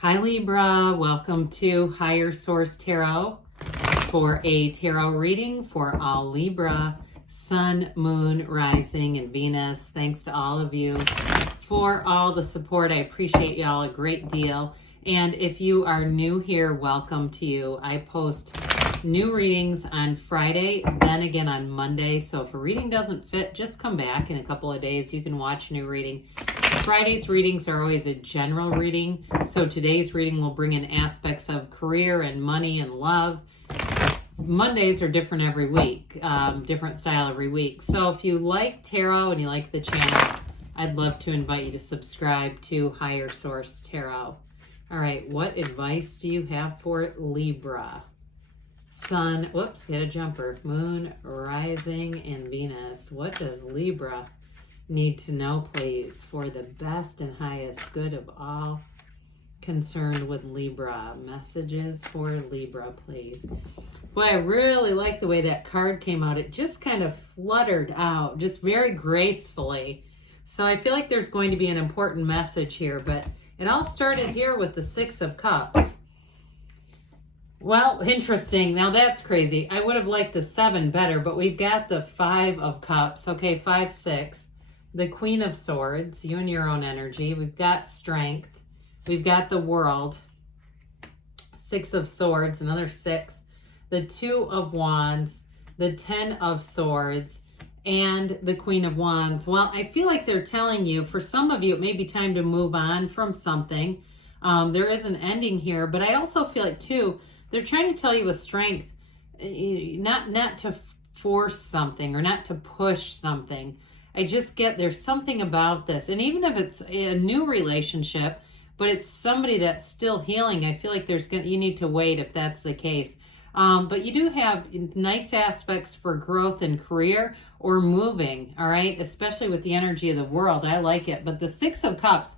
Hi Libra, welcome to Higher Source Tarot for a tarot reading for all Libra, Sun, Moon, Rising, and Venus. Thanks to all of you for all the support. I appreciate y'all a great deal. And if you are new here, welcome to you. I post new readings on Friday, then again on Monday. So if a reading doesn't fit, just come back in a couple of days. You can watch a new reading. Friday's readings are always a general reading, so today's reading will bring in aspects of career and money and love. Mondays are different every week, different style every week. So if you like tarot and you like the channel, I'd love to invite you to subscribe to Higher Source Tarot. All right, what advice do you have for Libra? Sun, whoops, hit a jumper. Moon, Rising, and Venus. What does Libra need to know, please, for the best and highest good of all concerned with Libra? Messages for Libra, please. Boy, I really like the way that card came out. It just kind of fluttered out, just very gracefully. So I feel like there's going to be an important message here, but it all started here with the Six of Cups. Well, interesting. Now that's crazy. I would have liked the 7 better, but we've got the 5 of Cups. Okay, 5, 6. The Queen of Swords, you and your own energy. We've got Strength. We've got the World. 6 of Swords, another 6. The 2 of Wands. The 10 of Swords. And the Queen of Wands. Well, I feel like they're telling you, for some of you, it may be time to move on from something. There is an ending here, but I also feel like, too, they're trying to tell you with Strength, not to force something or not to push something. I just get there's something about this. And even if it's a new relationship, but it's somebody that's still healing, I feel like you need to wait if that's the case. But you do have nice aspects for growth and career or moving, all right? Especially with the energy of the World. I like it. But the 6 of Cups,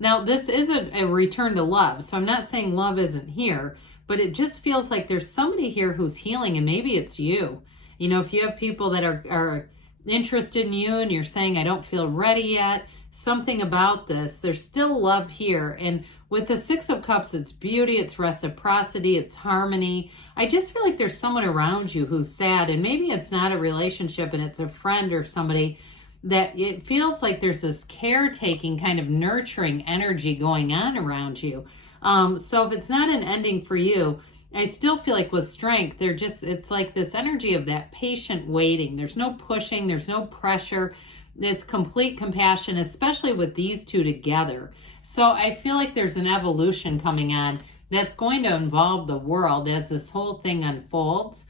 now this is a return to love. So I'm not saying love isn't here, but it just feels like there's somebody here who's healing, and maybe it's you. You know, if you have people that are interested in you and you're saying, I don't feel ready yet, something about this, there's still love here. And with the 6 of Cups, it's beauty, it's reciprocity, it's harmony. I just feel like there's someone around you who's sad, and maybe it's not a relationship and it's a friend or somebody, that it feels like there's this caretaking kind of nurturing energy going on around you. So if it's not an ending for you, I still feel like with Strength, it's like this energy of that patient waiting. There's no pushing, there's no pressure. It's complete compassion, especially with these two together. So I feel like there's an evolution coming on that's going to involve the world as this whole thing unfolds.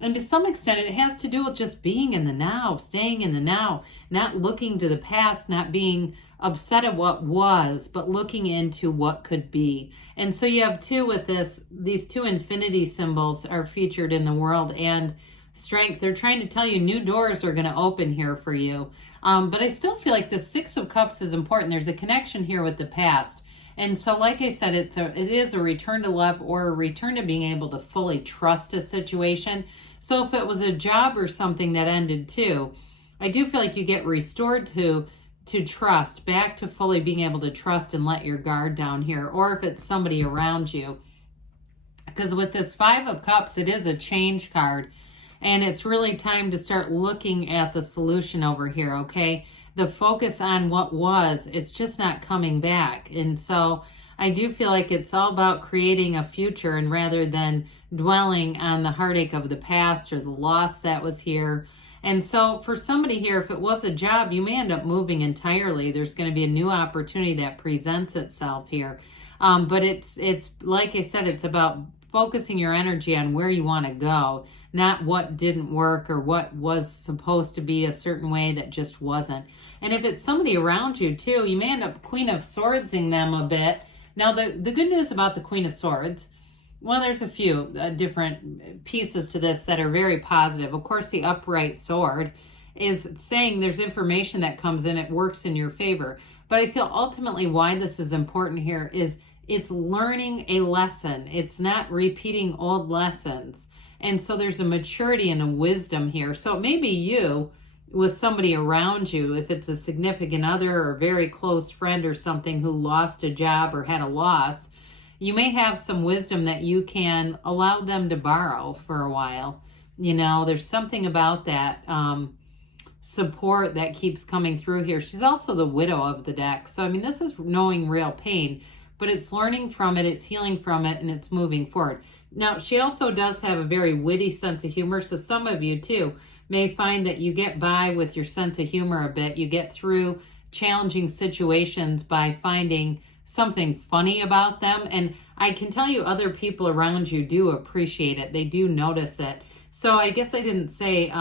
And to some extent, it has to do with just being in the now, staying in the now, not looking to the past, not being upset at what was, but looking into what could be. And so you have two with these 2 infinity symbols are featured in the World and Strength. They're trying to tell you new doors are going to open here for you. But I still feel like the 6 of Cups is important. There's a connection here with the past. And so, like I said, it is a return to love or a return to being able to fully trust a situation. So if it was a job or something that ended too, I do feel like you get restored to trust, back to fully being able to trust and let your guard down here, or if it's somebody around you. Because with this 5 of Cups, it is a change card, and it's really time to start looking at the solution over here, okay? The focus on what was, it's just not coming back. And so I do feel like it's all about creating a future, and rather than dwelling on the heartache of the past or the loss that was here. And so for somebody here, if it was a job, you may end up moving entirely. There's going to be a new opportunity that presents itself here. But it's like I said, it's about focusing your energy on where you want to go, not what didn't work or what was supposed to be a certain way that just wasn't. And if it's somebody around you too, you may end up Queen of Swordsing them a bit. Now, the good news about the Queen of Swords, well, there's a few different pieces to this that are very positive. Of course, the upright sword is saying there's information that comes in, it works in your favor. But I feel ultimately why this is important here is it's learning a lesson. It's not repeating old lessons. And so there's a maturity and a wisdom here. So it may be you with somebody around you, if it's a significant other or very close friend or something who lost a job or had a loss, you may have some wisdom that you can allow them to borrow for a while. You know, there's something about that support that keeps coming through here. She's also the widow of the deck. So, I mean, this is knowing real pain, but it's learning from it, it's healing from it, and it's moving forward. Now, she also does have a very witty sense of humor. So some of you, too, may find that you get by with your sense of humor a bit. You get through challenging situations by finding something funny about them. And I can tell you other people around you do appreciate it. They do notice it. So I guess I didn't say,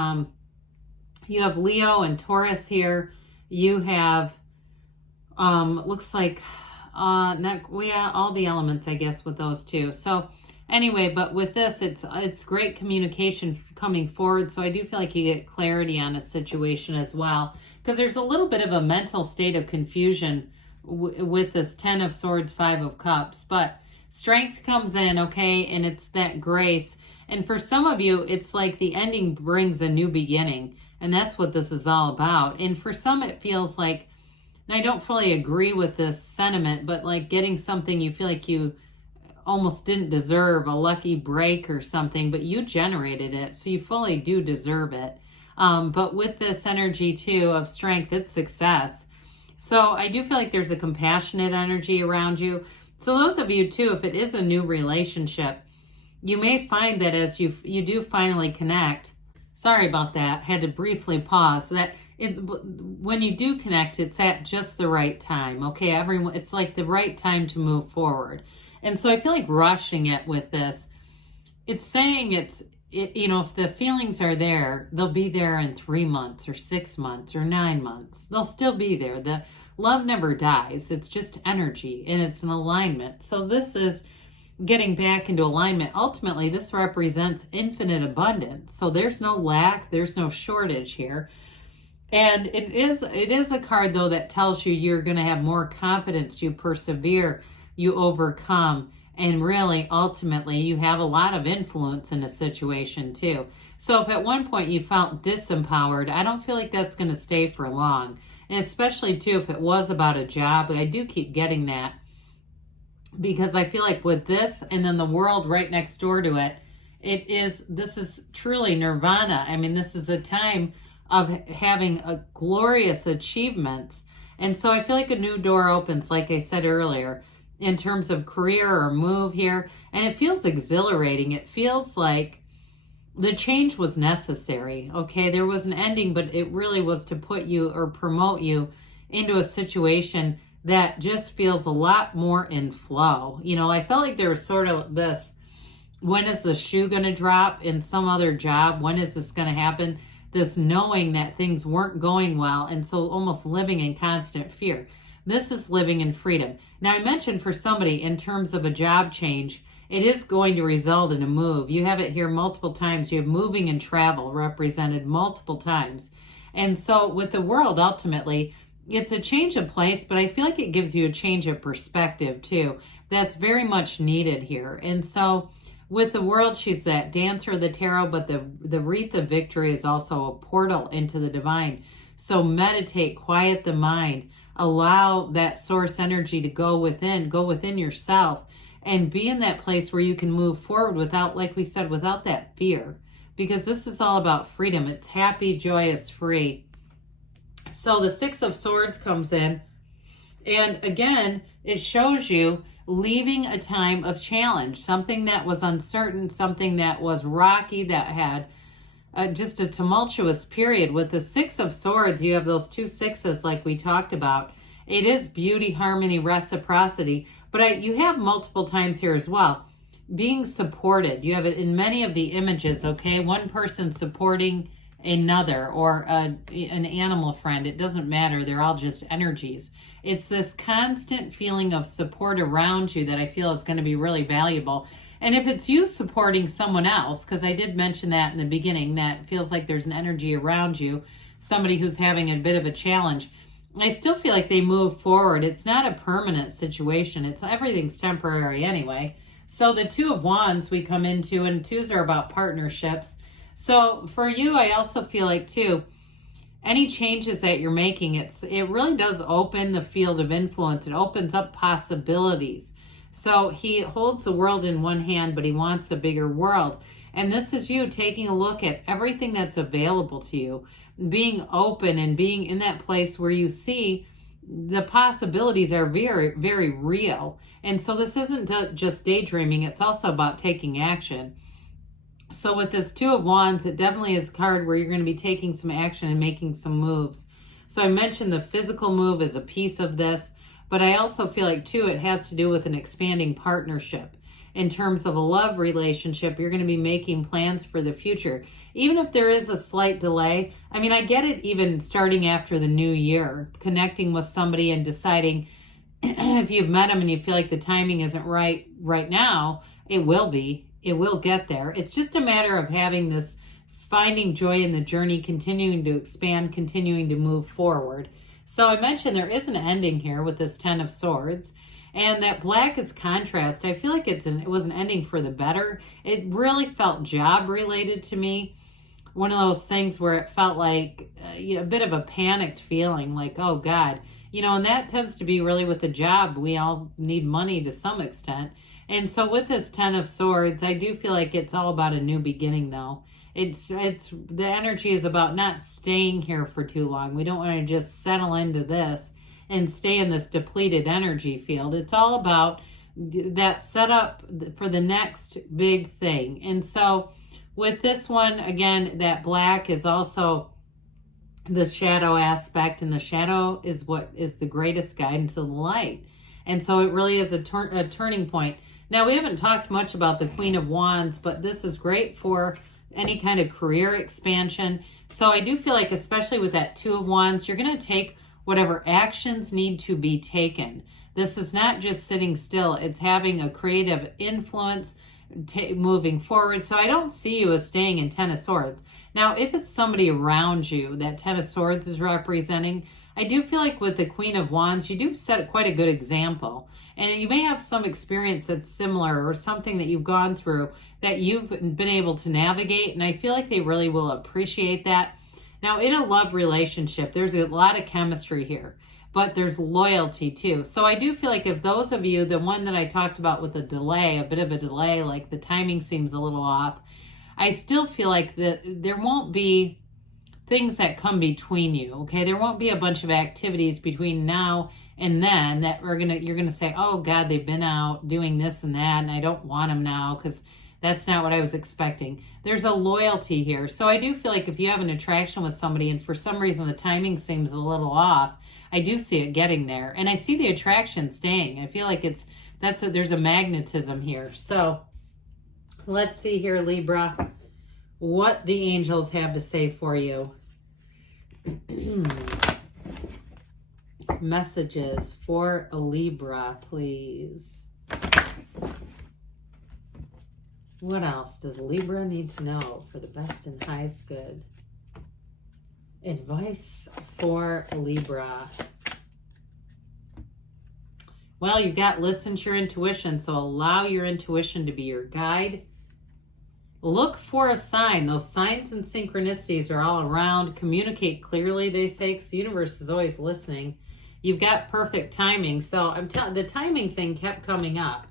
you have Leo and Taurus here. You have, looks like, all the elements, I guess, with those two. So anyway, but with this, it's great communication coming forward. So I do feel like you get clarity on a situation as well, because there's a little bit of a mental state of confusion with this 10 of Swords, 5 of Cups, but strength comes in, okay, and it's that grace. And for some of you, it's like the ending brings a new beginning, and that's what this is all about. And for some, it feels like, and I don't fully agree with this sentiment, but like getting something you feel like you almost didn't deserve, a lucky break or something, but you generated it, so you fully do deserve it. But with this energy too of strength, it's success. So I do feel like there's a compassionate energy around you. So those of you too, if it is a new relationship, you may find that as you do finally connect, sorry about that, had to briefly pause, that when you do connect, it's at just the right time, okay? It's like the right time to move forward. And so I feel like rushing it with this, it's saying you know, if the feelings are there, they'll be there in 3 months or 6 months or 9 months. They'll still be there. The love never dies. It's just energy, and it's an alignment. So this is getting back into alignment. Ultimately, this represents infinite abundance. So there's no lack, there's no shortage here. And it is a card, though, that tells you you're going to have more confidence, you persevere, you overcome, and really, ultimately, you have a lot of influence in a situation, too. So if at one point you felt disempowered, I don't feel like that's going to stay for long. And especially, too, if it was about a job. I do keep getting that, because I feel like with this and then the world right next door to it, this is truly nirvana. I mean, this is a time of having a glorious achievements. And so I feel like a new door opens, like I said earlier, in terms of career or move here. And it feels exhilarating. It feels like the change was necessary. Okay, there was an ending, but it really was to put you or promote you into a situation that just feels a lot more in flow. You know, I felt like there was sort of this, when is the shoe going to drop in some other job? When is this going to happen? This knowing that things weren't going well, and so almost living in constant fear. This is living in freedom. Now, I mentioned for somebody in terms of a job change, it is going to result in a move. You have it here multiple times. You have moving and travel represented multiple times. And so with the world, ultimately, it's a change of place, but I feel like it gives you a change of perspective too. That's very much needed here. And so with the world, she's that dancer of the tarot, but the wreath of victory is also a portal into the divine. So meditate, quiet the mind, allow that source energy to go within yourself, and be in that place where you can move forward without, like we said, without that fear. Because this is all about freedom. It's happy, joyous, free. So the 6 of Swords comes in, and again, it shows you leaving a time of challenge, something that was uncertain, something that was rocky, that had just a tumultuous period. With the 6 of Swords, you have those 2 sixes like we talked about. It is beauty, harmony, reciprocity, but you have multiple times here as well. Being supported. You have it in many of the images, okay? One person supporting another, or an animal friend. It doesn't matter. They're all just energies. It's this constant feeling of support around you that I feel is going to be really valuable. And if it's you supporting someone else, because I did mention that in the beginning, that feels like there's an energy around you, somebody who's having a bit of a challenge, I still feel like they move forward. It's not a permanent situation. Everything's temporary anyway. So the 2 of Wands we come into, and 2s are about partnerships. So for you, I also feel like too, any changes that you're making, it really does open the field of influence. It opens up possibilities. So he holds the world in one hand, but he wants a bigger world. And this is you taking a look at everything that's available to you, being open and being in that place where you see the possibilities are very, very real. And so this isn't just daydreaming, it's also about taking action. So with this Two of Wands, it definitely is a card where you're going to be taking some action and making some moves. So I mentioned the physical move as a piece of this, but I also feel like too, it has to do with an expanding partnership. In terms of a love relationship, you're going to be making plans for the future. Even if there is a slight delay, I mean, I get it even starting after the new year, connecting with somebody and deciding if you've met them and you feel like the timing isn't right now, it will be. It will get there. It's just a matter of having this, finding joy in the journey, continuing to expand, continuing to move forward. So I mentioned there is an ending here with this Ten of Swords. And that black is contrast. I feel like it was an ending for the better. It really felt job related to me. One of those things where it felt like a bit of a panicked feeling, like, oh God. And that tends to be really with the job. We all need money to some extent. And so with this Ten of Swords, I do feel like it's all about a new beginning though. It's the energy is about not staying here for too long. We don't want to just settle into this and stay in this depleted energy field. It's all about that setup for the next big thing. And so with this one, again, that black is also the shadow aspect, and the shadow is what is the greatest guide into the light. And so it really is a turning point. Now, we haven't talked much about the Queen of Wands, but this is great for any kind of career expansion. So I do feel like, especially with that Two of Wands, you're going to take whatever actions need to be taken. This is not just sitting still. It's having a creative influence, moving forward. So I don't see you as staying in Ten of Swords. Now, if it's somebody around you that Ten of Swords is representing, I do feel like with the Queen of Wands, you do set quite a good example. And you may have some experience that's similar or something that you've gone through that you've been able to navigate. And I feel like they really will appreciate that. Now, in a love relationship, there's a lot of chemistry here, but there's loyalty too. So I do feel like if those of you, the one that I talked about with the delay, a bit of a delay, like the timing seems a little off, I still feel like there won't be things that come between you, okay? There won't be a bunch of activities between now and then that you're gonna say, oh God, they've been out doing this and that, and I don't want them now because that's not what I was expecting. There's a loyalty here. So I do feel like if you have an attraction with somebody and for some reason the timing seems a little off, I do see it getting there. And I see the attraction staying. I feel like there's a magnetism here. So let's see here, Libra, what the angels have to say for you. Messages for a Libra, please. What else does Libra need to know for the best and highest good? Advice for Libra. Well, you've got listen to your intuition, so allow your intuition to be your guide. Look for a sign. Those signs and synchronicities are all around. Communicate clearly, they say, because the universe is always listening. You've got perfect timing. So the timing thing kept coming up.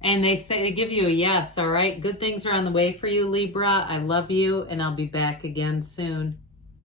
And they give you a yes, all right? Good things are on the way for you, Libra. I love you, and I'll be back again soon.